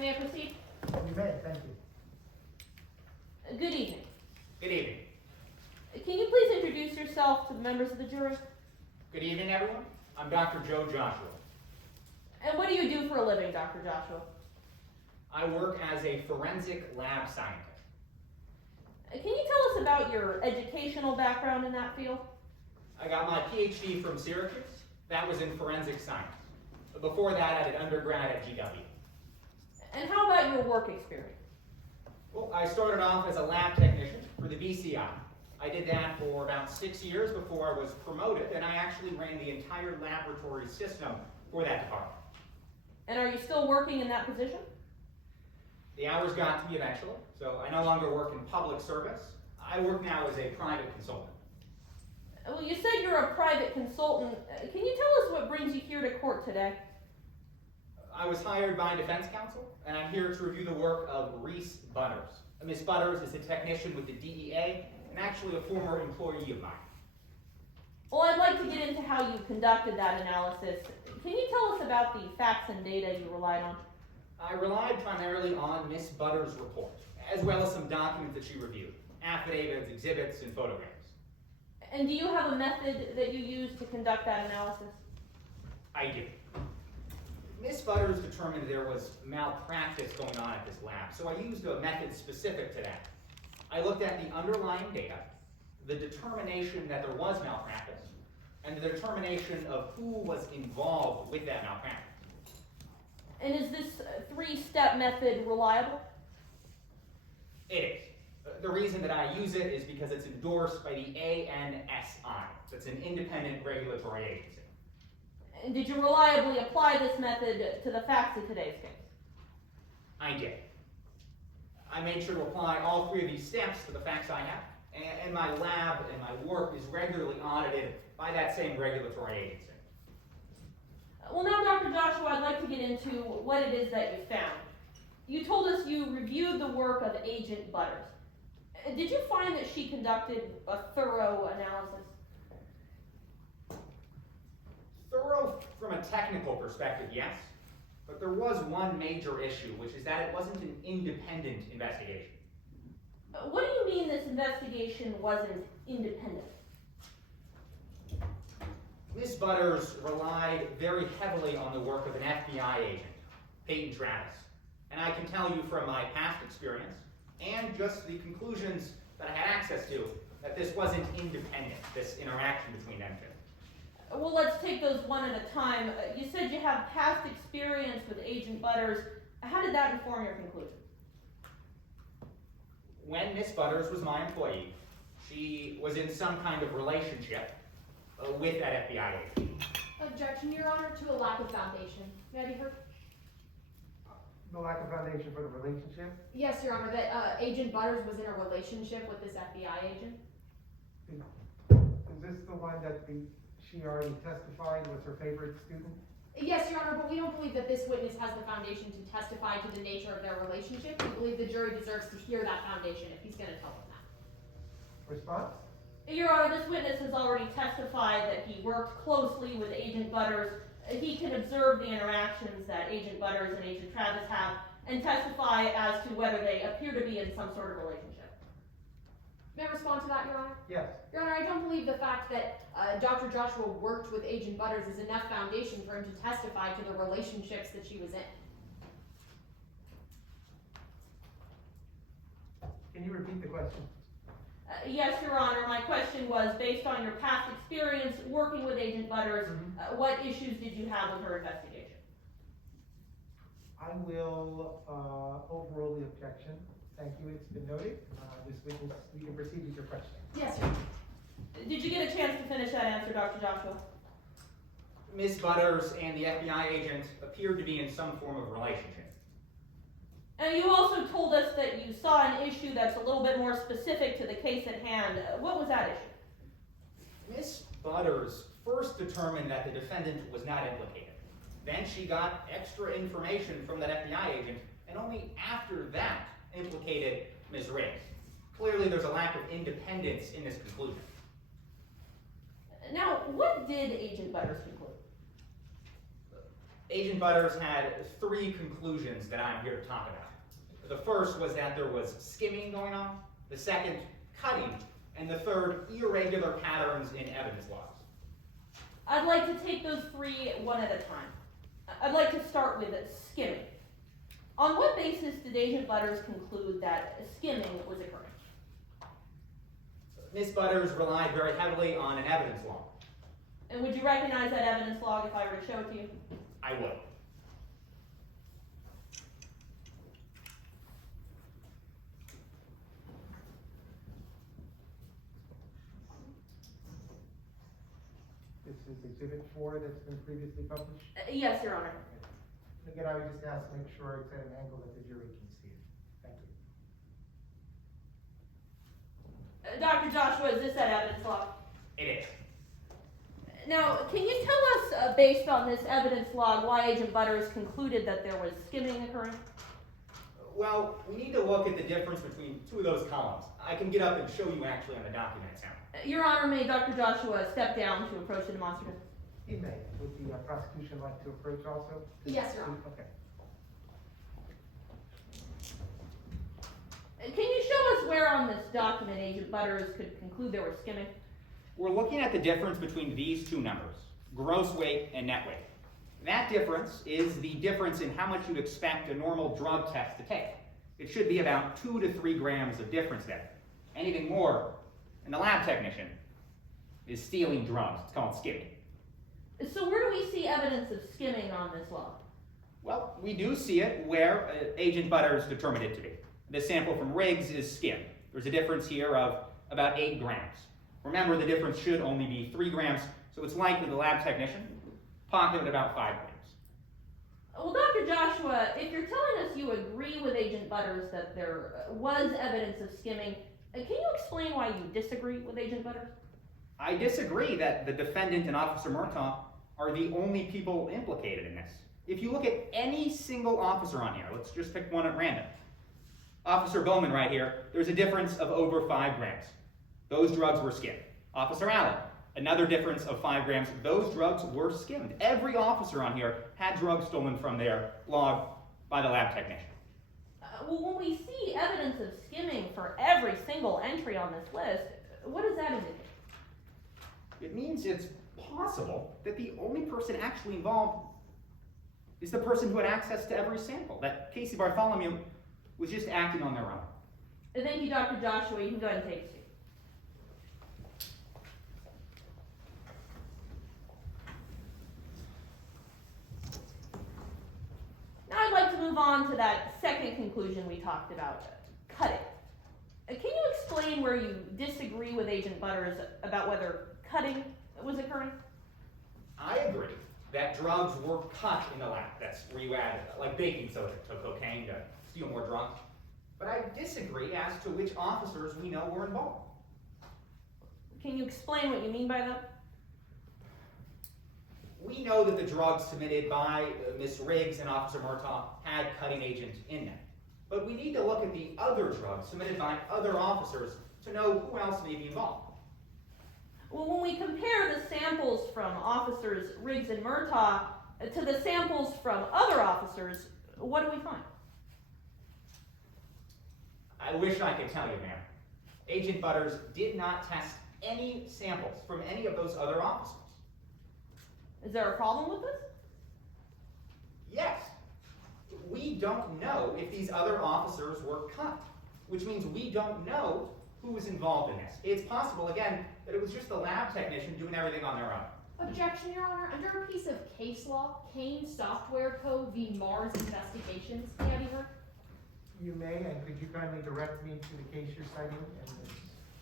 May I proceed? You may, thank you. Good evening. Good evening. Can you please introduce yourself to the members of the jury? Good evening, everyone. I'm Dr. Joe Joshua. And what do you do for a living, Dr. Joshua? I work as a forensic lab scientist. Can you tell us about your educational background in that field? I got my PhD from Syracuse. That was in forensic science. Before that, I did undergrad at GW. And how about your work experience? Well, I started off as a lab technician for the BCI. I did that for about 6 years before I was promoted, and I actually ran the entire laboratory system for that department. And are you still working in that position? The hours got to me eventually, so I no longer work in public service. I work now as a private consultant. Well, you said you're a private consultant. Can you tell us what brings you here to court today? I was hired by defense counsel, and I'm here to review the work of Reese Butters. Miss Butters is a technician with the DEA, and actually a former employee of mine. Well, I'd like to get into how you conducted that analysis. Can you tell us about the facts and data you relied on? I relied primarily on Miss Butters' report, as well as some documents that she reviewed, affidavits, exhibits, and photographs. And do you have a method that you use to conduct that analysis? I do. Miss Butters determined there was malpractice going on at this lab, so I used a method specific to that. I looked at the underlying data, the determination that there was malpractice, and the determination of who was involved with that malpractice. And is this three-step method reliable? It is. The reason that I use it is because it's endorsed by the ANSI. That's an independent regulatory agency. And did you reliably apply this method to the facts of today's case? I did. I made sure to apply all three of these steps to the facts I have, and my lab and my work is regularly audited by that same regulatory agency. Well, now, Dr. Joshua, I'd like to get into what it is that you found. You told us you reviewed the work of Agent Butters. Did you find that she conducted a thorough analysis? Thorough from a technical perspective, yes, but there was one major issue, which is that it wasn't an independent investigation. What do you mean this investigation wasn't independent? Miss Butters relied very heavily on the work of an FBI agent, Peyton Travis. And I can tell you from my past experience, and just the conclusions that I had access to, that this wasn't independent, this interaction between them two. Well, let's take those one at a time. You said you have past experience with Agent Butters. How did that inform your conclusion? When Miss Butters was my employee, she was in some kind of relationship with that FBI agent. Objection, Your Honor, to a lack of foundation. May I be heard? The lack of foundation for the relationship? Yes, Your Honor, that Agent Butters was in a relationship with this FBI agent. Is this the one that she already testified was her favorite student? Yes, Your Honor, but we don't believe that this witness has the foundation to testify to the nature of their relationship. We believe the jury deserves to hear that foundation if he's going to tell them that. Response? Your Honor, this witness has already testified that he worked closely with Agent Butters. He can observe the interactions that Agent Butters and Agent Travis have and testify as to whether they appear to be in some sort of relationship. May I respond to that, Your Honor? Yes. Your Honor, I don't believe the fact that Dr. Joshua worked with Agent Butters is enough foundation for him to testify to the relationships that she was in. Can you repeat the question? Yes, Your Honor. My question was, based on your past experience working with Agent Butters, what issues did you have with her investigation? I will overrule the objection. Thank you, it's been noted. This witness, you can proceed with your question. Yes, Your Honor. Did you get a chance to finish that answer, Dr. Joshua? Miss Butters and the FBI agent appeared to be in some form of relationship. And you also told us that you saw an issue that's a little bit more specific to the case at hand. What was that issue? Miss Butters first determined that the defendant was not implicated. Then she got extra information from that FBI agent, and only after that implicated Ms. Riggs. Clearly there's a lack of independence in this conclusion. Now, what did Agent Butters conclude? Agent Butters had 3 conclusions that I'm here to talk about. The first was that there was skimming going on, the second, cutting, and the third, irregular patterns in evidence logs. I'd like to take those 3 one at a time. I'd like to start with skimming. On what basis did Agent Butters conclude that skimming was occurring? Ms. Butters relied very heavily on an evidence log. And would you recognize that evidence log if I were to show it to you? I would. This is Exhibit 4 that's been previously published. Yes, Your Honor. Again, I would just ask to make sure it's at an angle that the jury can see it. Thank you. Dr. Joshua, is this that evidence log? It is. Now, can you tell us, based on this evidence log, why Agent Butters concluded that there was skimming occurring? Well, we need to look at the difference between 2 of those columns. I can get up and show you actually on the documents now. Your Honor, may Dr. Joshua step down to approach the demonstrative? He may. Would the prosecution like to approach also? Yes, Your Honor. Okay. Can you show us where on this document Agent Butters could conclude there was skimming? We're looking at the difference between these 2 numbers, gross weight and net weight. That difference is the difference in how much you'd expect a normal drug test to take. It should be about 2 to 3 grams of difference there. Anything more, and the lab technician is stealing drugs. It's called skimming. So where do we see evidence of skimming on this log? Well, we do see it where Agent Butters determined it to be. The sample from Riggs is skimmed. There's a difference here of about 8 grams. Remember, the difference should only be 3 grams, so it's likely the lab technician pocketed about 5 grams. Well, Dr. Joshua, if you're telling us you agree with Agent Butters that there was evidence of skimming, can you explain why you disagree with Agent Butters? I disagree that the defendant and Officer Murtaugh are the only people implicated in this. If you look at any single officer on here, let's just pick one at random. Officer Bowman right here, there's a difference of over 5 grams. Those drugs were skimmed. Officer Allie, another difference of 5 grams. Those drugs were skimmed. Every officer on here had drugs stolen from their log by the lab technician. Well, when we see evidence of skimming for every single entry on this list, what does that indicate? It means it's possible that the only person actually involved is the person who had access to every sample, that Casey Bartholomew was just acting on their own. Thank you, Dr. Joshua. You can go ahead and take a seat. Now I'd like to move on to that second conclusion we talked about, cutting. Can you explain where you disagree with Agent Butters about whether cutting was occurring? I agree that drugs were cut in the lab. That's where you add, like baking soda to cocaine to steal more drugs. But I disagree as to which officers we know were involved. Can you explain what you mean by that? We know that the drugs submitted by Ms. Riggs and Officer Murtaugh had cutting agent in them. But we need to look at the other drugs submitted by other officers to know who else may be involved. Well, when we compare the samples from officers Riggs and Murtaugh to the samples from other officers, what do we find? I wish I could tell you, ma'am. Agent Butters did not test any samples from any of those other officers. Is there a problem with this? Yes. We don't know if these other officers were cut, which means we don't know who was involved in this. It's possible, again, that it was just the lab technician doing everything on their own. Objection, Your Honor. Under a piece of case law, Kane Software Co. v. Mars Investigations, may I be heard? You may, and could you kindly direct me to the case you're citing?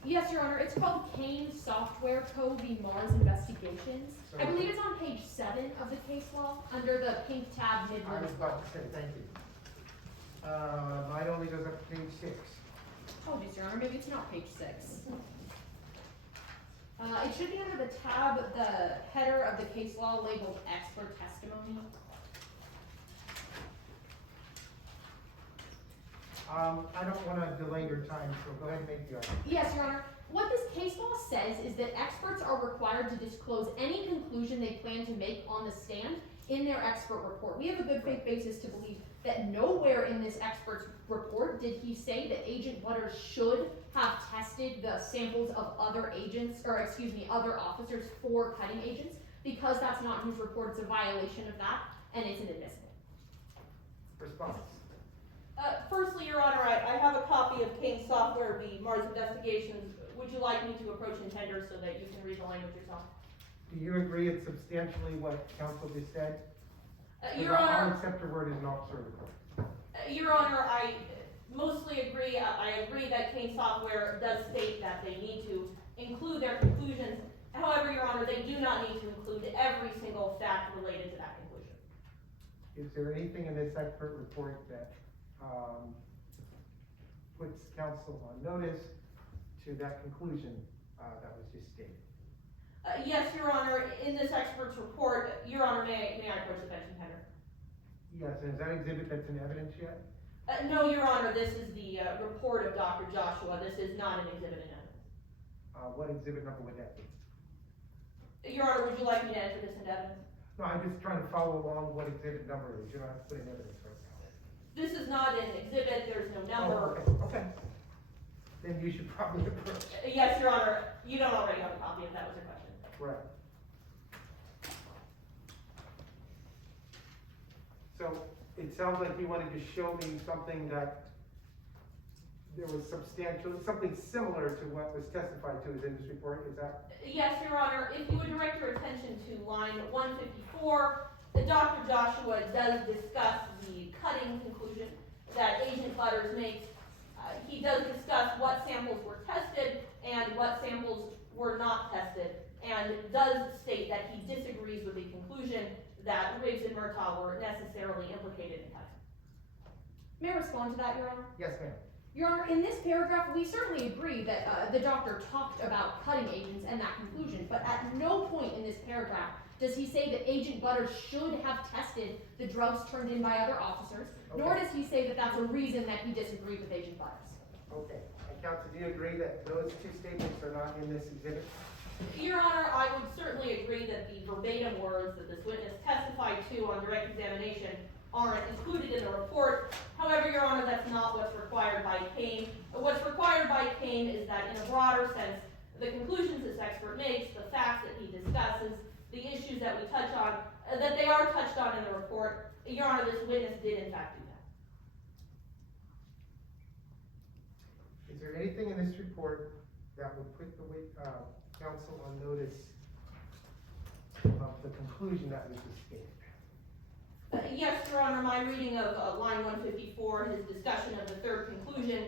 Yes, Your Honor. It's called Kane Software Co. v. Mars Investigations. I believe it's on page 7 of the case law, under the pink tab I midway. was about to say, thank you. Mine only goes up to page 6. Apologies, Your Honor. Maybe it's not page 6. It should be under the tab, the header of the case law labeled expert testimony. I don't want to delay your time, so go ahead and make the argument. Yes, Your Honor. What this case law says is that experts are required to disclose any conclusion they plan to make on the stand in their expert report. We have a good faith basis to believe that nowhere in this expert's report did he say that Agent Butters should have tested the samples of other agents, or excuse me, other officers for cutting agents. Because that's not in his report, it's a violation of that, and it's inadmissible. Response. Firstly, Your Honor, I have a copy of Kane Software v. Mars Investigations. Would you like me to approach intender so that you can read the language yourself? Do you agree it's substantially what counsel just said? Your I'll Honor, accept your word as an officer of the court. Your Honor, I mostly agree. I agree that Kane Software does state that they need to include their conclusions. However, Your Honor, they do not need to include every single fact related to that conclusion. Is there anything in this expert report that puts counsel on notice to that conclusion that was just stated? Yes, Your Honor, in this expert's report, Your Honor, may I approach the bench intender? Yes, and is that exhibit that's in evidence yet? No, Your Honor, this is the report of Dr. Joshua. This is not an exhibit in evidence. What exhibit number would that be? Your Honor, would you like me to enter this into evidence? No, I'm just trying to follow along what exhibit number it is. You don't have to put in evidence right now. This is not an exhibit, there's no number. Oh, okay. Then you should probably approach. Yes, Your Honor, you don't already have a copy if that was your question. Right. So it sounds like you wanted to show me something that there was substantial, something similar to what was testified to in this report, is that? Yes, Your Honor, if you would direct your attention to line 154, Dr. Joshua does discuss the cutting conclusion that Agent Butters makes. He does discuss what samples were tested and what samples were not tested, and does state that he disagrees with the conclusion that Riggs and Murtaugh were necessarily implicated in cutting. May I respond to that, Your Honor? Yes, ma'am. Your Honor, in this paragraph, we certainly agree that the doctor talked about cutting agents and that conclusion, but at no point in this paragraph does he say that Agent Butters should have tested the drugs turned in by other officers, nor does he say that that's a reason that he disagreed with Agent Butters. Okay. And counsel, do you agree that those two statements are not in this exhibit? Your Honor, I would certainly agree that the verbatim words that this witness testified to on direct examination aren't included in the report. However, Your Honor, that's not what's required by Kane. What's required by Kane is that in a broader sense, the conclusions this expert makes, the facts that he discusses, the issues that we touch on, that they are touched on in the report. Your Honor, this witness did in fact do that. Is there anything in this report that would put the counsel on notice of the conclusion that was just stated? Yes, Your Honor, my reading of line 154, his discussion of the third conclusion,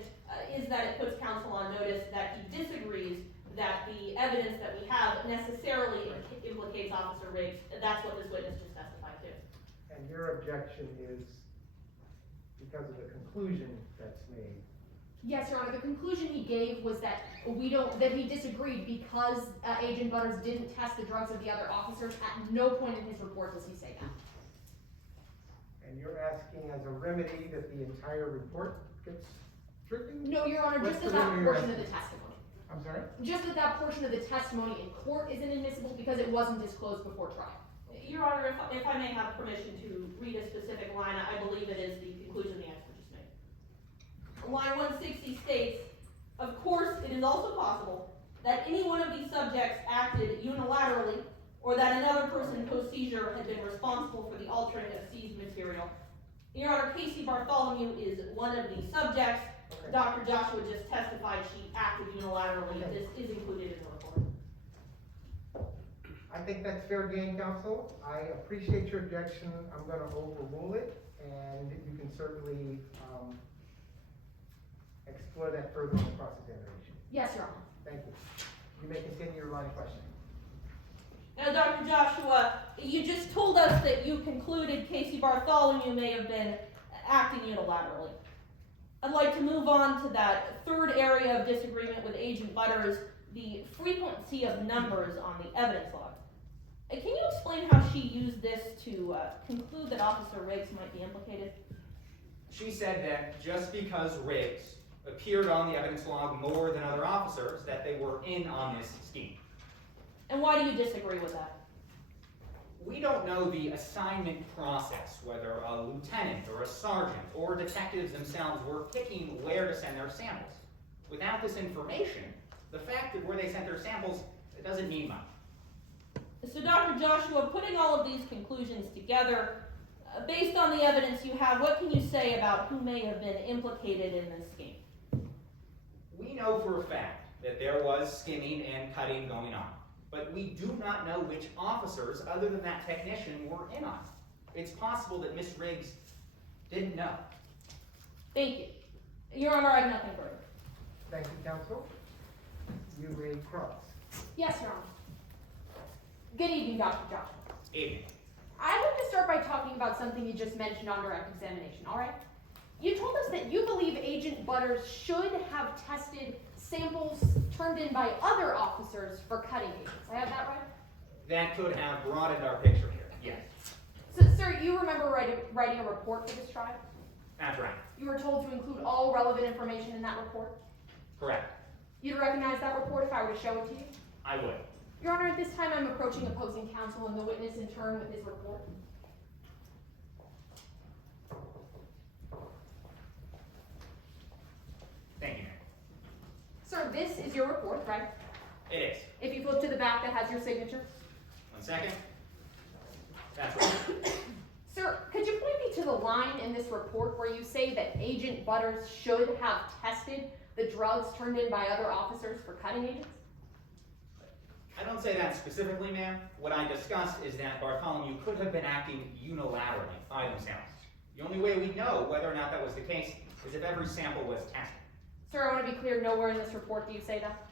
is that it puts counsel on notice that he disagrees that the evidence that we have necessarily implicates Officer Riggs. That's what this witness just testified to. And your objection is because of the conclusion that's made? Yes, Your Honor, the conclusion he gave was that that he disagreed because Agent Butters didn't test the drugs of the other officers. At no point in his report does he say that. And you're asking as a remedy that the entire report gets stricken? No, Your Honor, What's just the that remedy portion you're of the asking? testimony. I'm sorry? Just that portion of the testimony in court isn't admissible because it wasn't disclosed before trial. Your Honor, if I may have permission to read a specific line, I believe it is the conclusion the expert just made. Line 160 states, of course, it is also possible that any one of these subjects acted unilaterally or that another person post-seizure had been responsible for the altering of seized material. Your Honor, Casey Bartholomew is one of the subjects. Okay. Dr. Joshua just testified she acted unilaterally. Okay. This is included in the report. I think that's fair game, counsel. I appreciate your objection. I'm gonna overrule it, and you can certainly, explore that further in the cross-examination. Yes, Your Honor. Thank you. You may continue your line of questioning. Now, Dr. Joshua, you just told us that you concluded Casey Bartholomew may have been acting unilaterally. I'd like to move on to that third area of disagreement with Agent Butters, the frequency of numbers on the evidence log. Can you explain how she used this to conclude that Officer Riggs might be implicated? She said that just because Riggs appeared on the evidence log more than other officers, that they were in on this scheme. And why do you disagree with that? We don't know the assignment process, whether a lieutenant or a sergeant or detectives themselves were picking where to send their samples. Without this information, the fact of where they sent their samples, it doesn't mean much. So Dr. Joshua, putting all of these conclusions together, based on the evidence you have, what can you say about who may have been implicated in this scheme? We know for a fact that there was skimming and cutting going on, but we do not know which officers, other than that technician, were in on it. It's possible that Miss Riggs didn't know. Thank you. Your Honor, I have nothing further. Thank you, counsel. You may cross. Yes, Your Honor. Good evening, Dr. Joshua. Evening. I'd like to start by talking about something you just mentioned on direct examination, all right? You told us that you believe Agent Butters should have tested samples turned in by other officers for cutting agents. I have that right? That could have broadened our picture here, yes. So, sir, you remember writing a report for this trial? That's right. You were told to include all relevant information in that report? Correct. You'd recognize that report if I were to show it to you? I would. Your Honor, at this time I'm approaching opposing counsel and the witness in turn with his report. Thank you, ma'am. Sir, this is your report, right? It is. If you flip to the back, that has your signature. 1 second. That's right. Sir, could you point me to the line in this report where you say that Agent Butters should have tested the drugs turned in by other officers for cutting agents? I don't say that specifically, ma'am. What I discussed is that Bartholomew could have been acting unilaterally by themselves. The only way we know whether or not that was the case is if every sample was tested. Sir, I want to be clear, nowhere in this report do you say that.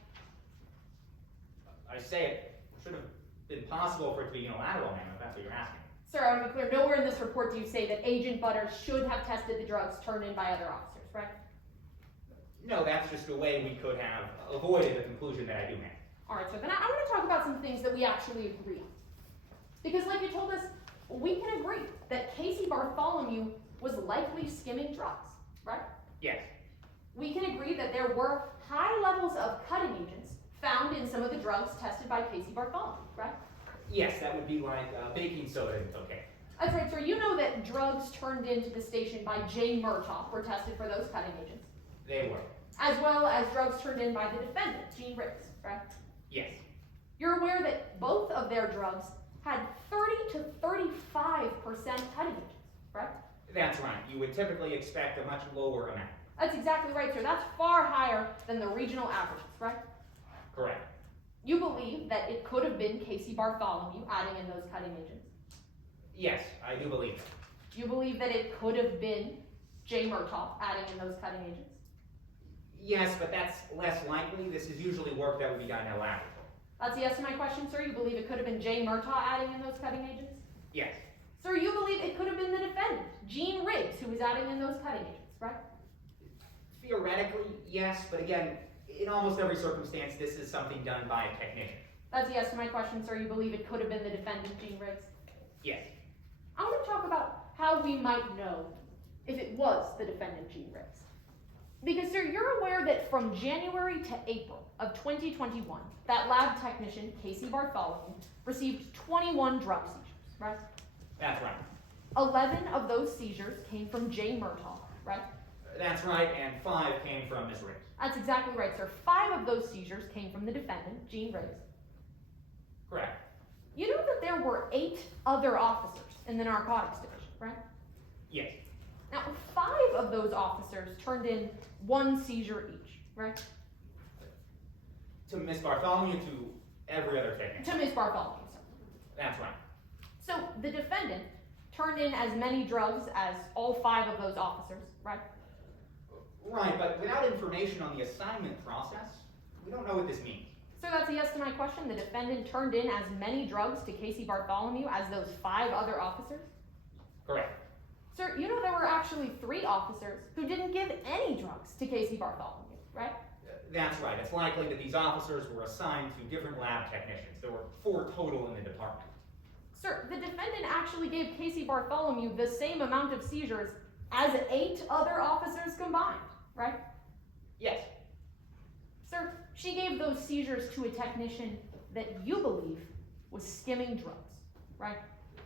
I say it should have been possible for it to be unilateral, ma'am, if that's what you're asking. Sir, I want to be clear, nowhere in this report do you say that Agent Butters should have tested the drugs turned in by other officers, right? No, that's just a way we could have avoided the conclusion that I do make. Alright, sir, then I want to talk about some things that we actually agree on. Because like you told us, we can agree that Casey Bartholomew was likely skimming drugs, right? Yes. We can agree that there were high levels of cutting agents found in some of the drugs tested by Casey Bartholomew, right? Yes, that would be like baking soda and cocaine. That's right, sir. You know that drugs turned into the station by Jay Murtaugh were tested for those cutting agents, They were. as well as drugs turned in by the defendant, Gene Riggs, right? Yes. You're aware that both of their drugs had 30 to 35% cutting agents, right? That's right. You would typically expect a much lower amount. That's exactly right, sir. That's far higher than the regional averages, right? Correct. You believe that it could have been Casey Bartholomew adding in those cutting agents. Yes, I do believe it. You believe that it could have been Jay Murtaugh adding in those cutting agents. Yes, but that's less likely. This is usually work that would be done in a laboratory. That's a yes to my question, sir. You believe it could have been Jay Murtaugh adding in those cutting agents? Yes. Sir, you believe it could have been the defendant, Gene Riggs, who was adding in those cutting agents, right? Theoretically, yes, but again, in almost every circumstance, this is something done by a technician. That's a yes to my question, sir. You believe it could have been the defendant, Gene Riggs? Yes. I want to talk about how we might know if it was the defendant, Gene Riggs. Because, sir, you're aware that from January to April of 2021, that lab technician, Casey Bartholomew, received 21 drug seizures, right? That's right. 11 of those seizures came from Jay Murtaugh, right? That's right, and 5 came from Ms. Riggs. That's exactly right, sir. 5 of those seizures came from the defendant, Gene Riggs. Correct. You know that there were 8 other officers in the narcotics division, right? Yes. Now, 5 of those officers turned in 1 seizure each, right? To Ms. Bartholomew, to every other technician. To Ms. Bartholomew, sir. That's right. So, the defendant turned in as many drugs as all 5 of those officers, right? Right, but without information on the assignment process, we don't know what this means. Sir, that's a yes to my question. The defendant turned in as many drugs to Casey Bartholomew as those 5 other officers? Correct. Sir, you know there were actually 3 officers who didn't give any drugs to Casey Bartholomew, right? That's right. It's likely that these officers were assigned to different lab technicians. There were 4 total in the department. Sir, the defendant actually gave Casey Bartholomew the same amount of seizures as 8 other officers combined, right? Yes. Sir, she gave those seizures to a technician that you believe was skimming drugs, right?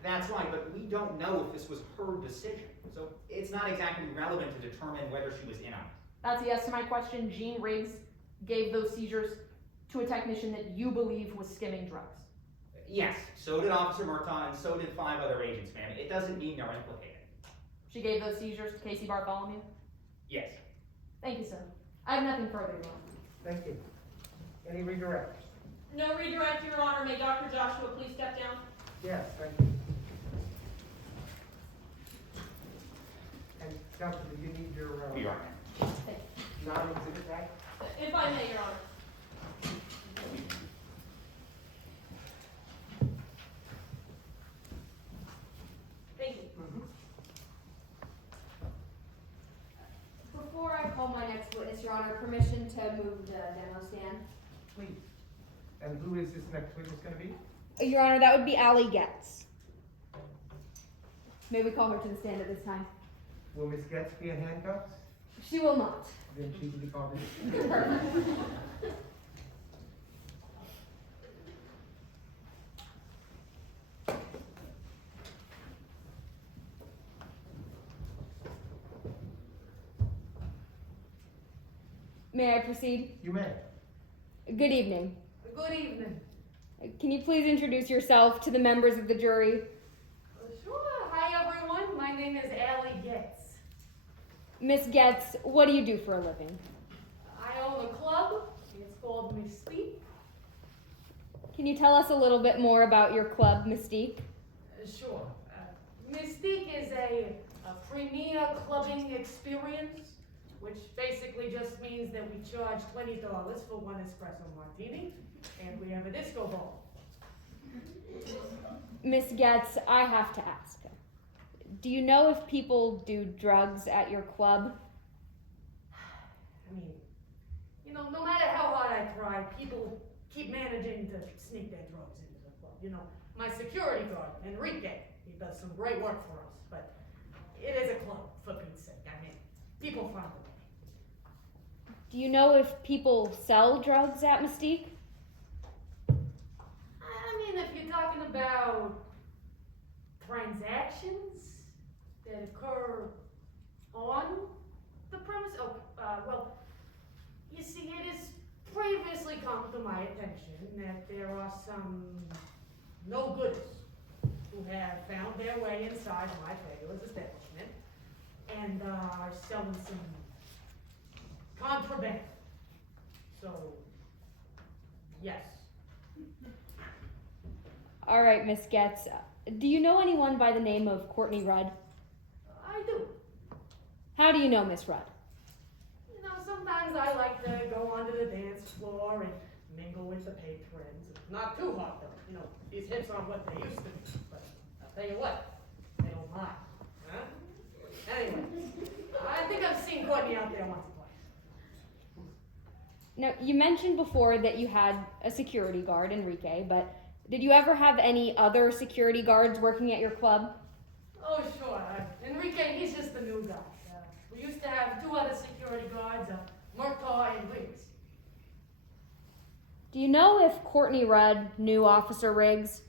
That's right, but we don't know if this was her decision. So it's not exactly relevant to determine whether she was in on it. That's a yes to my question. Jean Riggs gave those seizures to a technician that you believe was skimming drugs. Yes, so did Officer Murtaugh, and so did 5 other agents, ma'am. It doesn't mean they're implicated. She gave those seizures to Casey Bartholomew? Yes. Thank you, sir. I have nothing further, Your Honor. Thank you. Any redirect? No redirect, Your Honor. May Dr. Joshua please step down? Yes, thank you. And Counselor, do you need your, We are. non-exhibit back? If I may, Your Honor. Thank you. Before I call my next witness, Your Honor, permission to move the demo stand? Please. And who is this next witness gonna be? Your Honor, that would be Allie Getz. May we call her to the stand at this time? Will Ms. Getz be in handcuffs? She will not. Then she can be called in. Perfect. May I proceed? You may. Good evening. Good evening. Can you please introduce yourself to the members of the jury? Sure. Hi, everyone. My name is Allie Getz. Miss Getz, what do you do for a living? I own a club. It's called Mystique. Can you tell us a little bit more about your club, Mystique? Sure. Mystique is a premier clubbing experience, which basically just means that we charge $20 for one espresso martini, and we have a disco ball. Miss Getz, I have to ask. Do you know if people do drugs at your club? I mean, you know, no matter how hard I try, people keep managing to sneak their drugs into the club. You know, my security guard, Enrique, he does some great work for us, but it is a club, for Pete's sake. I mean, people find a way. Do you know if people sell drugs at Mystique? I mean, if you're talking about transactions that occur on the premise, well, you see, it has previously come to my attention that there are some no-gooders who have found their way inside my fabulous establishment and are selling some contraband. So, yes. All right, Miss Getz. Do you know anyone by the name of Courtney Rudd? I do. How do you know Miss Rudd? You know, sometimes I like to go onto the dance floor and mingle with the patrons. Not too hot though. You know, these hips aren't what they used to be. But I'll tell you what, they don't mind. Huh? Anyway, I think I've seen Courtney out there once or twice. Now, you mentioned before that you had a security guard, Enrique, but did you ever have any other security guards working at your club? Oh, sure. Enrique, he's just the new guy. We used to have 2 other security guards, Murtaugh and Riggs. Do you know if Courtney Rudd knew Officer Riggs?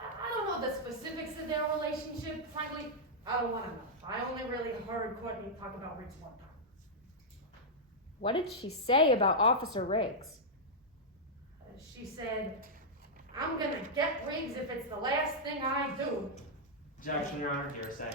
I don't know the specifics of their relationship. Frankly, I don't want to know. I only really heard Courtney talk about Riggs one time. What did she say about Officer Riggs? She said, I'm gonna get Riggs if it's the last thing I do. Objection, Your Honor, hearsay.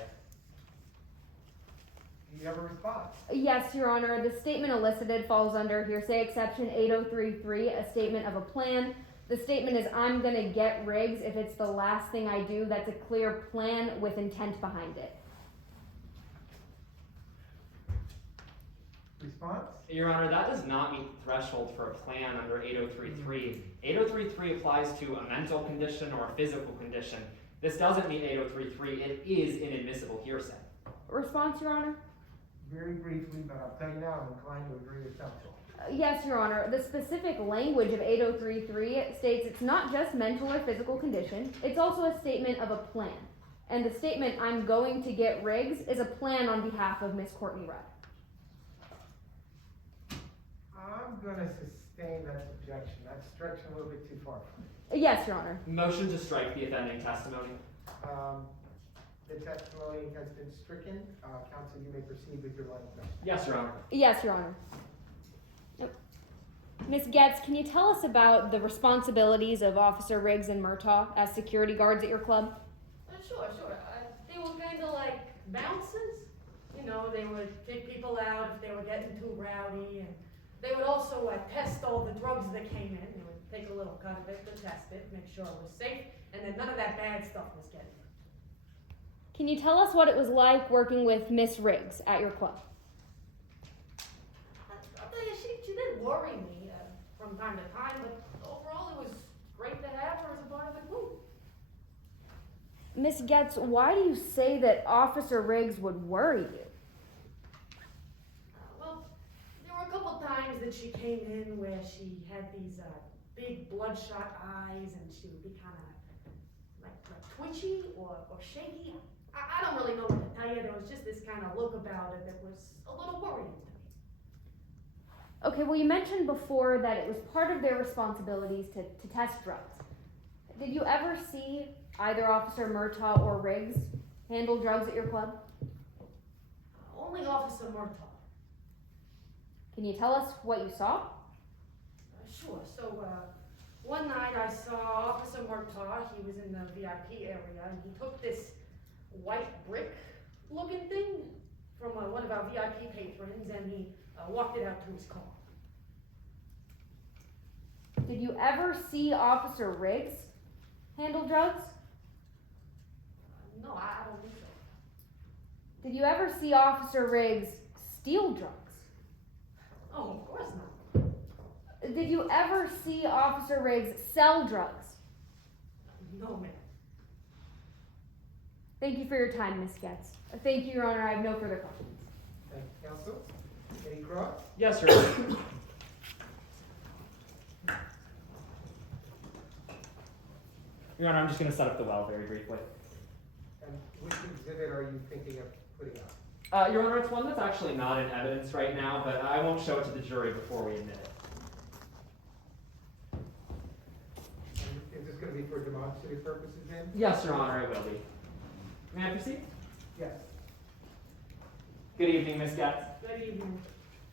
Do you have a response? Yes, Your Honor. The statement elicited falls under hearsay exception 8033, a statement of a plan. The statement is, I'm gonna get Riggs if it's the last thing I do. That's a clear plan with intent behind it. Response? Your Honor, that does not meet the threshold for a plan under 8033. 8033 applies to a mental condition or a physical condition. This doesn't meet 8033. It is inadmissible hearsay. Response, Your Honor? Very briefly, but I'll tell you now, I'm inclined to agree with counsel. Yes, Your Honor. The specific language of 8033 states it's not just mental or physical condition, it's also a statement of a plan. And the statement, I'm going to get Riggs, is a plan on behalf of Miss Courtney Rudd. I'm gonna sustain that objection. That's stretching a little bit too far for me. Yes, Your Honor. Motion to strike the offending testimony. The testimony has been stricken. Counsel, you may proceed with your line of questioning. Yes, Your Honor. Yes, Your Honor. Yep. Ms. Getz, can you tell us about the responsibilities of Officer Riggs and Murtaugh as security guards at your club? Sure. They were kind of like bouncers. You know, they would kick people out if they were getting too rowdy, and they would also test all the drugs that came in. They would take a little cut of it to test it, make sure it was safe, and then none of that bad stuff was getting in. Can you tell us what it was like working with Miss Riggs at your club? I'll tell you, she did worry me from time to time, but overall it was great to have her as a part of the group. Miss Getz, why do you say that Officer Riggs would worry you? Well, there were a couple times that she came in where she had these big bloodshot eyes, and she would be kind of like twitchy or shaky. I don't really know what to tell you. There was just this kind of look about it that was a little worrying to me. Okay, well, you mentioned before that it was part of their responsibilities to test drugs. Did you ever see either Officer Murtaugh or Riggs handle drugs at your club? Only Officer Murtaugh. Can you tell us what you saw? Sure. So, one night I saw Officer Murtaugh. He was in the VIP area, and he took this white brick looking thing from one of our VIP patrons, and he walked it out to his car. Did you ever see Officer Riggs handle drugs? No, I don't think so. Did you ever see Officer Riggs steal drugs? Oh, of course not. Did you ever see Officer Riggs sell drugs? No, ma'am. Thank you for your time, Ms. Getz. Thank you, Your Honor. I have no further questions. Thank you, counsel. Any cross? Yes, Your Honor. Your Honor, I'm just going to set up the well very briefly. And which exhibit are you thinking of putting up? Your Honor, it's one that's actually not in evidence right now, but I won't show it to the jury before we admit it. Is this going to be for demonstrative purposes then? Yes, Your Honor, it will be. May I proceed? Yes. Good evening, Ms. Getz. Good evening.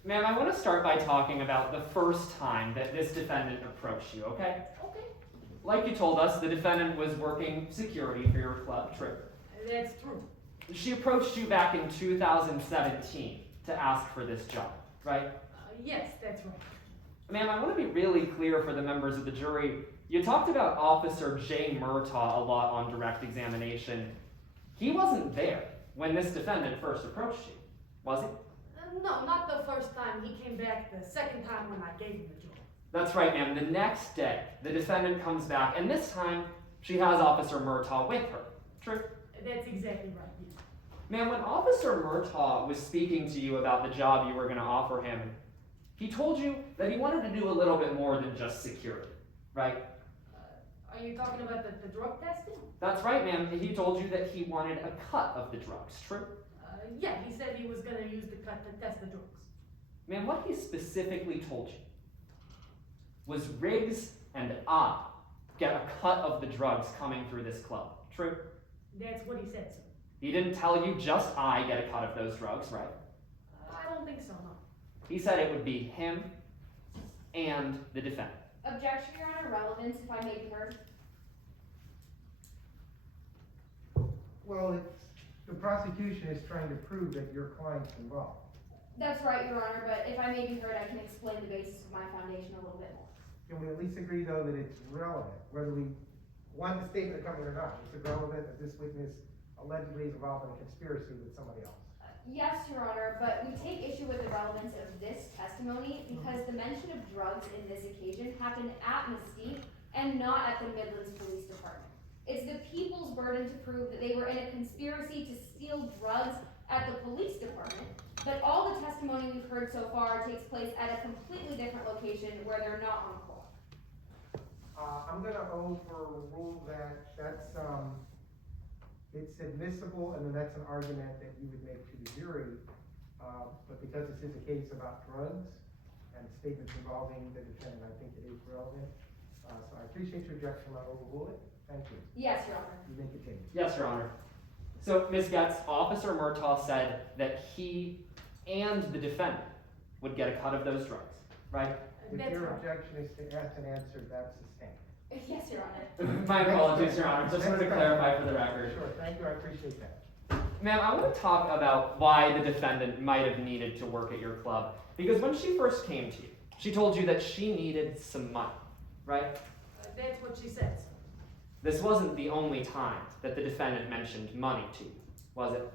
Ma'am, I want to start by talking about the first time that this defendant approached you, okay? Okay. Like you told us, the defendant was working security for your club, true? That's true. She approached you back in 2017 to ask for this job, right? Yes, that's right. Ma'am, I want to be really clear for the members of the jury. You talked about Officer J. Murtaugh a lot on direct examination. He wasn't there when this defendant first approached you, was he? No, not the first time. He came back the second time when I gave him the job. That's right, ma'am. The next day, the defendant comes back, and this time, she has Officer Murtaugh with her. True? That's exactly right. Yeah. Ma'am, when Officer Murtaugh was speaking to you about the job you were going to offer him, he told you that he wanted to do a little bit more than just security, right? Are you talking about the drug testing? That's right, ma'am. He told you that he wanted a cut of the drugs, true? Yeah, he said he was going to use the cut to test the drugs. Ma'am, what he specifically told you was Riggs and I get a cut of the drugs coming through this club, true? That's what he said, sir. He didn't tell you just I get a cut of those drugs, right? I don't think so, no. He said it would be him and the defendant. Objection, Your Honor. Relevance, if I may be heard. Well, the prosecution is trying to prove that your client's involved. That's right, Your Honor, but if I may be heard, I can explain the basis of my foundation a little bit more. Can we at least agree, though, that it's relevant, whether we want the statement coming or not? Is it relevant that this witness allegedly is involved in a conspiracy with somebody else? Yes, Your Honor, but we take issue with the relevance of this testimony because the mention of drugs in this occasion happened at Mesquite and not at the Midlands Police Department. It's the people's burden to prove that they were in a conspiracy to steal drugs at the police department, but all the testimony we've heard so far takes place at a completely different location where they're not on call. I'm gonna overrule that. That's, it's admissible, and then that's an argument that you would make to the jury. But because this is a case about drugs and statements involving the defendant, I think it is relevant. So I appreciate your objection, I'll overrule it, thank you. Yes, Your Honor. You may continue. Yes, Your Honor. So, Ms. Getz, Officer Murtaugh said that he and the defendant would get a cut of those drugs, right? If That's your right. objection is to ask and answer, that's sustained. Yes, Your Honor. My apologies, Your Honor. Just wanted to clarify for the record. Sure, thank you, I appreciate that. Ma'am, I want to talk about why the defendant might have needed to work at your club. Because when she first came to you, she told you that she needed some money, right? That's what she says. This wasn't the only time that the defendant mentioned money to you, was it?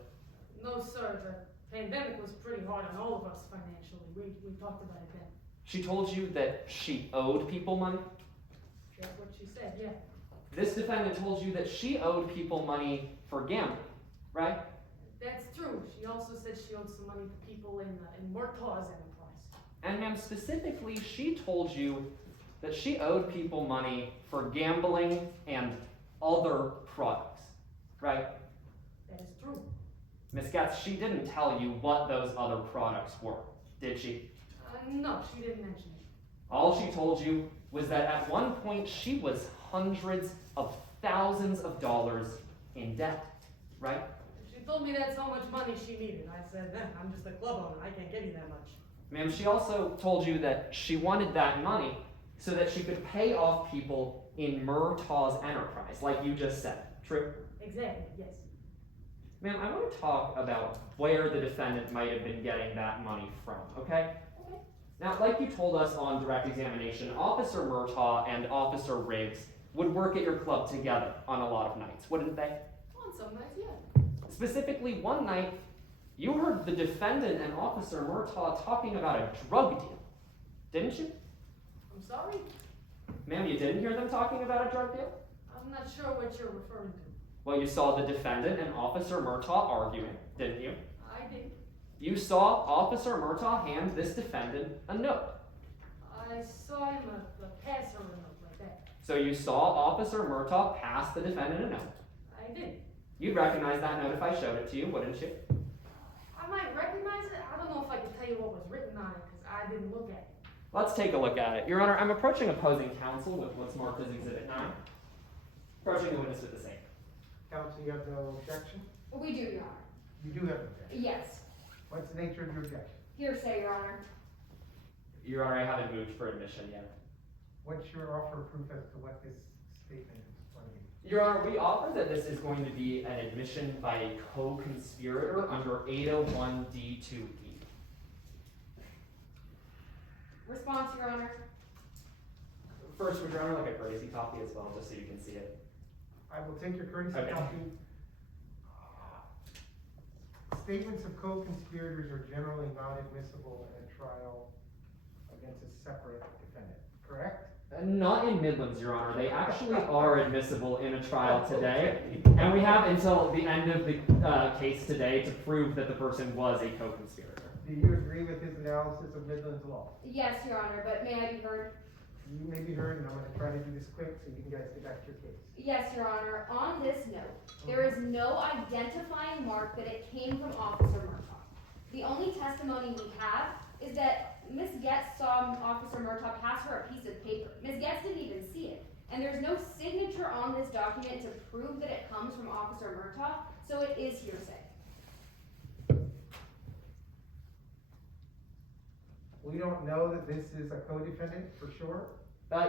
No, sir, the pandemic was pretty hard on all of us financially. We talked about it then. She told you that she owed people money? That's what she said, yeah. This defendant told you that she owed people money for gambling, right? That's true. She also said she owed some money to people in Murtaugh's enterprise. And ma'am, specifically, she told you that she owed people money for gambling and other products, right? That is true. Ms. Getz, she didn't tell you what those other products were, did she? No, she didn't mention it. All she told you was that at one point she was hundreds of thousands of dollars in debt, right? She told me that's how much money she needed. I said, I'm just a club owner. I can't give you that much. Ma'am, she also told you that she wanted that money so that she could pay off people in Murtaugh's enterprise, like you just said. True? Exactly, yes. Ma'am, I want to talk about where the defendant might have been getting that money from, okay? Okay. Now, like you told us on direct examination, Officer Murtaugh and Officer Riggs would work at your club together on a lot of nights, wouldn't they? On some nights, yeah. Specifically, one night, you heard the defendant and Officer Murtaugh talking about a drug deal, didn't you? I'm sorry? Ma'am, you didn't hear them talking about a drug deal? I'm not sure what you're referring to. Well, you saw the defendant and Officer Murtaugh arguing, didn't you? I did. You saw Officer Murtaugh hand this defendant a note. I saw him pass her a note like that. So you saw Officer Murtaugh pass the defendant a note. I did. You'd recognize that note if I showed it to you, wouldn't you? I might recognize it. I don't know if I can tell you what was written on it because I didn't look at it. Let's take a look at it. Your Honor, I'm approaching opposing counsel with what's marked as Exhibit 9. Approaching the witness with the same. Counsel, you have no objection? We do, Your Honor. You do have an objection. Yes. What's the nature of your objection? Hearsay, Your Honor. Your Honor, I haven't moved for admission yet. What's your offer of proof as to what this statement is going to be? Your Honor, we offer that this is going to be an admission by a co-conspirator under 801D2E. Response, Your Honor. First, would Your Honor like a courtesy copy as well, just so you can see it? I will take your courtesy Okay. copy. Statements of co-conspirators are generally not admissible in a trial against a separate defendant, correct? Not in Midlands, Your Honor. They actually are admissible in a trial today, and we have until the end of the case today to prove that the person was a co-conspirator. Do you agree with his analysis of Midland's law? Yes, Your Honor, but may I be heard? You may be heard, and I'm gonna try to do this quick so you guys get back to your case. Yes, Your Honor. On this note, there is no identifying mark that it came from Officer Murtaugh. The only testimony we have is that Ms. Getz saw Officer Murtaugh pass her a piece of paper. Ms. Getz didn't even see it. And there's no signature on this document to prove that it comes from Officer Murtaugh, so it is hearsay. We don't know that this is a co-defendant for sure?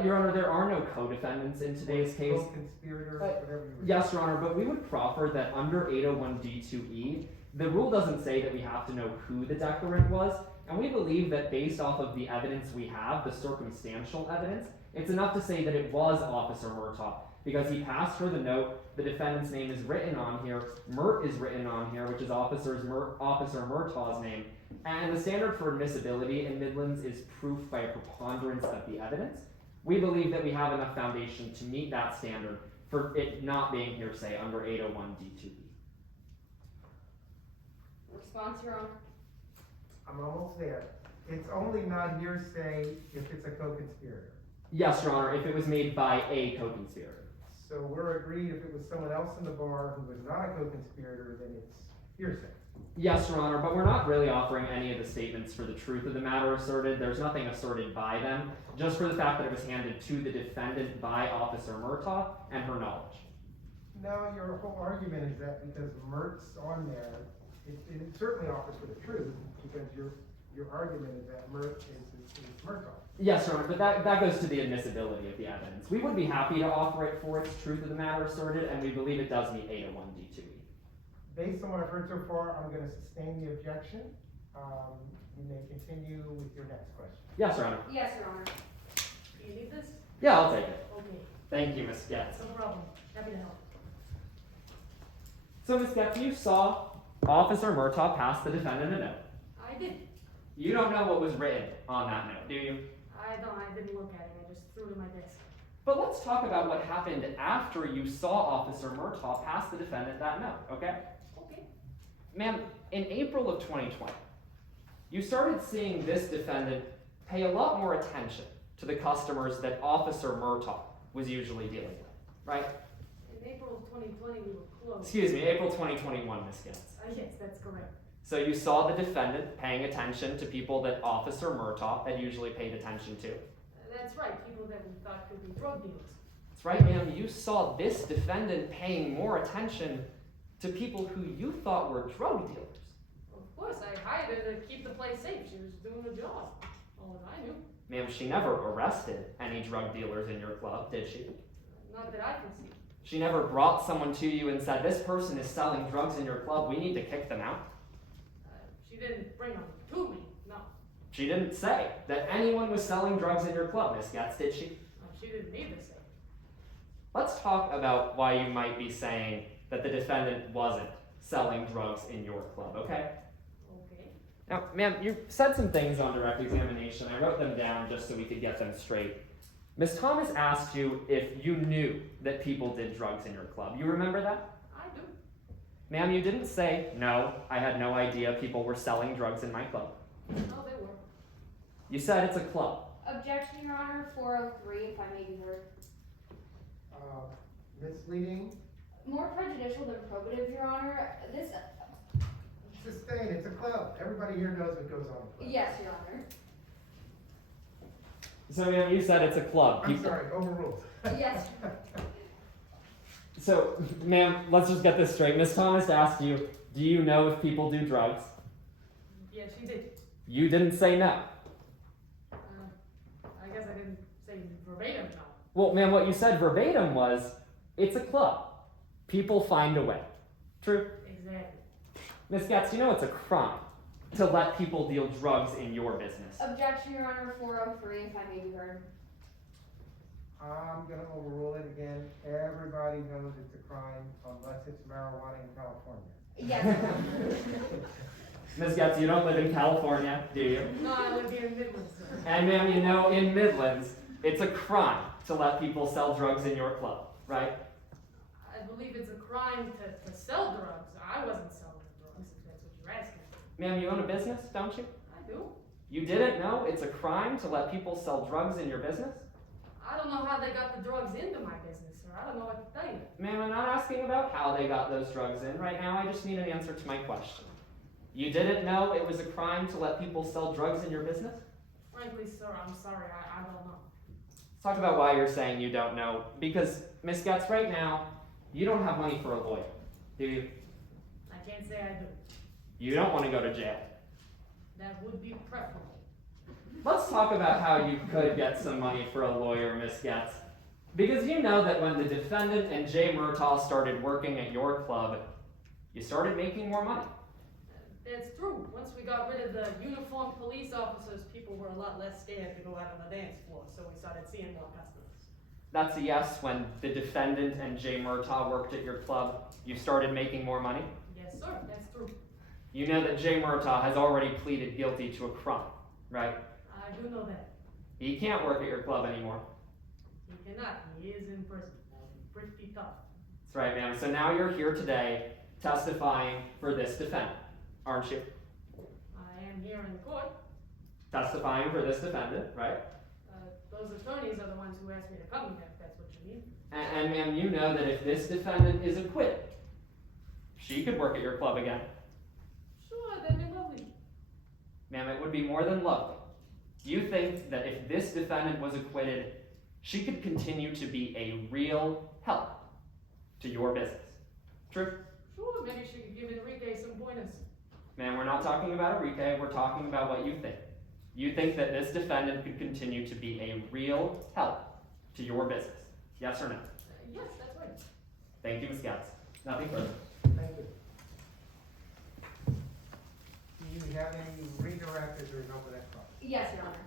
Your Honor, there are no co-defendants in today's case. Co-conspirator, whatever you. Yes, Your Honor, but we would proffer that under 801D2E, the rule doesn't say that we have to know who the declarant was, and we believe that based off of the evidence we have, the circumstantial evidence, it's enough to say that it was Officer Murtaugh, because he passed her the note, the defendant's name is written on here, Mert is written on here, which is Officer Murtaugh's name, and the standard for admissibility in Midlands is proof by a preponderance of the evidence. We believe that we have enough foundation to meet that standard for it not being hearsay under 801D2E. Response, Your Honor. I'm almost there. It's only not hearsay if it's a co-conspirator. Yes, Your Honor, if it was made by a co-conspirator. So we're agreed if it was someone else in the bar who was not a co-conspirator, then it's hearsay. Yes, Your Honor, but we're not really offering any of the statements for the truth of the matter asserted. There's nothing asserted by them, just for the fact that it was handed to the defendant by Officer Murtaugh and her knowledge. No, your whole argument is that because Mert's on there, it certainly offers for the truth, because your argument is that Mert is Murtaugh. Yes, Your Honor, but that goes to the admissibility of the evidence. We would be happy to offer it for its truth of the matter asserted, and we believe it does meet 801D2E. Based on what I've heard so far, I'm gonna sustain the objection. You may continue with your next question. Yes, Your Honor. Yes, Your Honor. Do you need this? Yeah, I'll take it. Okay, Thank you, Ms. Getz. no problem. Happy to help. So, Ms. Getz, you saw Officer Murtaugh pass the defendant a note. I did. You don't know what was written on that note, do you? I didn't look at it. I just threw it in my desk. But let's talk about what happened after you saw Officer Murtaugh pass the defendant that note, okay? Okay. Ma'am, in April of 2020, you started seeing this defendant pay a lot more attention to the customers that Officer Murtaugh was usually dealing with, right? In April of 2020, we were closed. Excuse me, April 2021, Ms. Getz. Yes, that's correct. So you saw the defendant paying attention to people that Officer Murtaugh had usually paid attention to. That's right. People that we thought could be drug dealers. That's right, ma'am. You saw this defendant paying more attention to people who you thought were drug dealers. Of course, I hired her to keep the place safe. She was doing her job. All that I knew. Ma'am, she never arrested any drug dealers in your club, did she? Not that I can see. She never brought someone to you and said, this person is selling drugs in your club, we need to kick them out. She didn't bring them to me. No. She didn't say that anyone was selling drugs in your club, Miss Getz, did she? She didn't need to say. Let's talk about why you might be saying that the defendant wasn't selling drugs in your club, okay? Okay. Now, ma'am, you said some things on direct examination. I wrote them down just so we could get them straight. Ms. Thomas asked you if you knew that people did drugs in your club. You remember that? I do. Ma'am, you didn't say, no, I had no idea people were selling drugs in my club. No, they were. You said it's a club. Objection, Your Honor, 403, if I may be heard. Misleading, More prejudicial than probative, Your Honor. This, sustain, it's a club. Everybody here knows what goes on in clubs. yes, Your Honor. So, ma'am, you said it's a club. I'm sorry, overruled. Yes. So, ma'am, let's just get this straight. Ms. Thomas asked you, do you know if people do drugs? Yeah, she did. You didn't say no. I guess I didn't say verbatim no. Well, ma'am, what you said verbatim was, it's a club. People find a way. True? Exactly. Ms. Getz, you know it's a crime to let people deal drugs in your business. Objection, Your Honor, 403, if I may be heard. I'm gonna overrule it again. Everybody knows it's a crime unless it's marijuana in California. Yes, Your Honor. Ms. Getz, you don't live in California, do you? No, I live here in Midland, sir. And ma'am, you know in Midlands, it's a crime to let people sell drugs in your club, right? I believe it's a crime to sell drugs. I wasn't selling drugs, if that's what you're asking. Ma'am, you own a business, don't you? I do. You didn't know it's a crime to let people sell drugs in your business? I don't know how they got the drugs into my business, sir. I don't know what to tell you. Ma'am, I'm not asking about how they got those drugs in right now. I just need an answer to my question. You didn't know it was a crime to let people sell drugs in your business? Frankly, sir, I'm sorry. I don't know. Let's talk about why you're saying you don't know. Because, Ms. Getz, right now, you don't have money for a lawyer, do you? I can't say I do. You don't want to go to jail. That would be preferable. Let's talk about how you could get some money for a lawyer, Ms. Getz. Because you know that when the defendant and Jay Murtaugh started working at your club, you started making more money. That's true. Once we got rid of the uniformed police officers, people were a lot less scared to go out on the dance floor, so we started seeing more customers. That's a yes. When the defendant and Jay Murtaugh worked at your club, you started making more money. Yes, sir, that's true. You know that Jay Murtaugh has already pleaded guilty to a crime, right? I do know that. He can't work at your club anymore. He cannot. He is in prison. That'll be pretty tough. That's right, ma'am. So now you're here today testifying for this defendant, aren't you? I am here in court. Testifying for this defendant, right? Those attorneys are the ones who asked me to come here, if that's what you mean. And ma'am, you know that if this defendant is acquitted, she could work at your club again. Ma'am, it would be more than lovely. You think that if this defendant was acquitted, she could continue to be a real help to your business. True? Sure, maybe she could give Enrique some pointers. Ma'am, we're not talking about Enrique, we're talking about what you think. You think that this defendant could continue to be a real help to your business. Yes or no? Yes, that's right. Thank you, Ms. Getz. Nothing further. Thank you. Do you have any redirect as a result of that problem? Yes, Your Honor.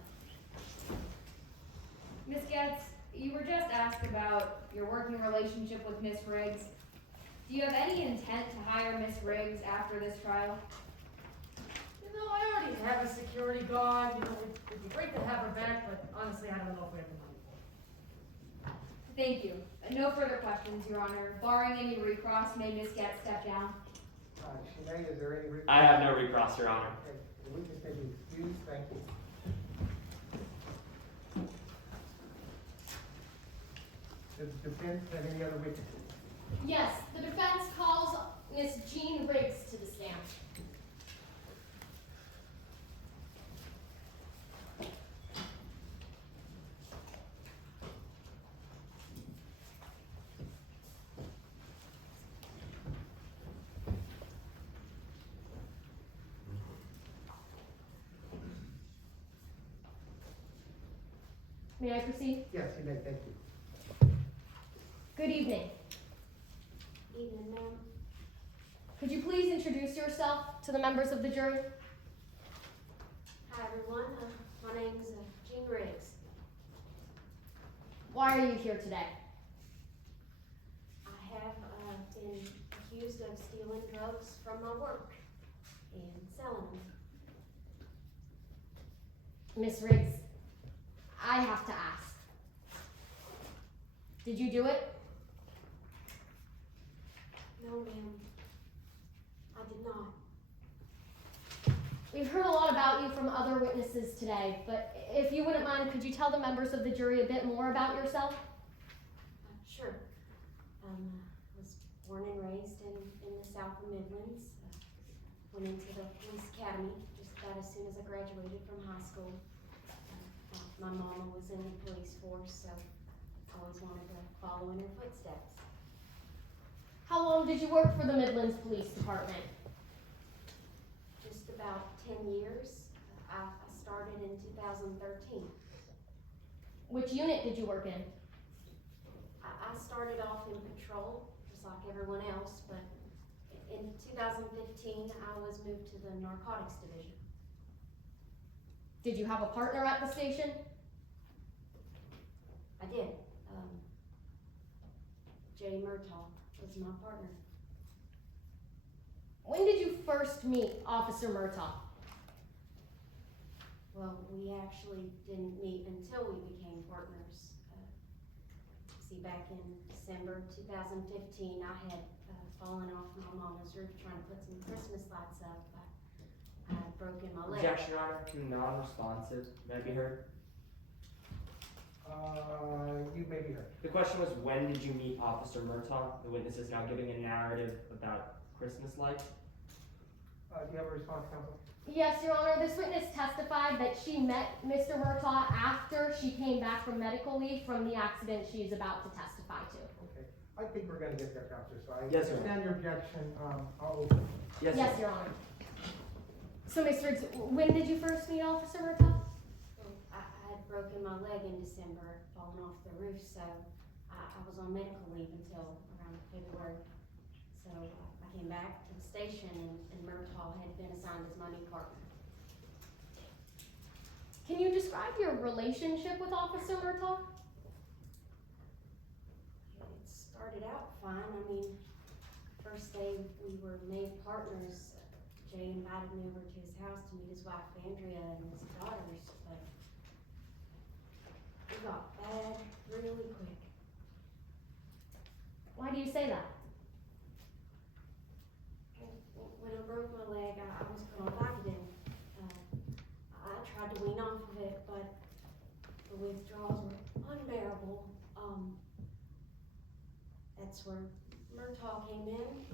Ms. Getz, you were just asked about your working relationship with Miss Riggs. Do you have any intent to hire Miss Riggs after this trial? You know, I already have a security guard. You know, it'd be great to have her back, but honestly, I don't know if we have the money for it. Thank you. No further questions, Your Honor. Barring any recross, may Ms. Getz step down. Sinead, is there any redirect? I have no recross, Your Honor. Okay, the witness may be excused, thank you. Does the defense have any other witnesses? Yes, the defense calls Miss Jean Riggs to the stand. May I proceed? Yes, you may, thank you. Good evening. Evening, ma'am. Could you please introduce yourself to the members of the jury? Hi, everyone. My name's Jean Riggs. Why are you here today? I have been accused of stealing drugs from my work and selling them. Miss Riggs, I have to ask. Did you do it? No, ma'am. I did not. We've heard a lot about you from other witnesses today, but if you wouldn't mind, could you tell the members of the jury a bit more about yourself? Sure. I was born and raised in the South of Midlands. Went into the police academy just about as soon as I graduated from high school. My mama was in the police force, so I always wanted to follow in her footsteps. How long did you work for the Midlands Police Department? Just about 10 years. I started in 2013. Which unit did you work in? I started off in patrol, just like everyone else, but in 2015, I was moved to the narcotics division. Did you have a partner at the station? I did. Jay Murtaugh was my partner. When did you first meet Officer Murtaugh? Well, we actually didn't meet until we became partners. See, back in December 2015, I had fallen off my mama's roof trying to put some Christmas lights up. I had broken my leg. Objection, Your Honor. Non-responsive. May I be heard? You may be heard. The question was, when did you meet Officer Murtaugh? The witness is now giving a narrative about Christmas lights. Do you have a response, counsel? Yes, Your Honor. This witness testified that she met Mr. Murtaugh after she came back from medical leave from the accident she is about to testify to. Okay, I think we're gonna get there, Counselor, so I Yes, sir. understand your objection, I'll open. Yes, Yes, sir. Your Honor. So, Ms. Riggs, when did you first meet Officer Murtaugh? Well, I had broken my leg in December, falling off the roof, so I was on medical leave until around February. So I came back to the station and Murtaugh had been assigned as my new partner. Can you describe your relationship with Officer Murtaugh? It started out fine. I mean, first day we were made partners. Jay invited me over to his house to meet his wife Andrea and his daughters, but it got bad really quick. Why do you say that? When I broke my leg, I was put on Vicodin. I tried to wean off of it, but the withdrawals were unbearable. That's where Murtaugh came in.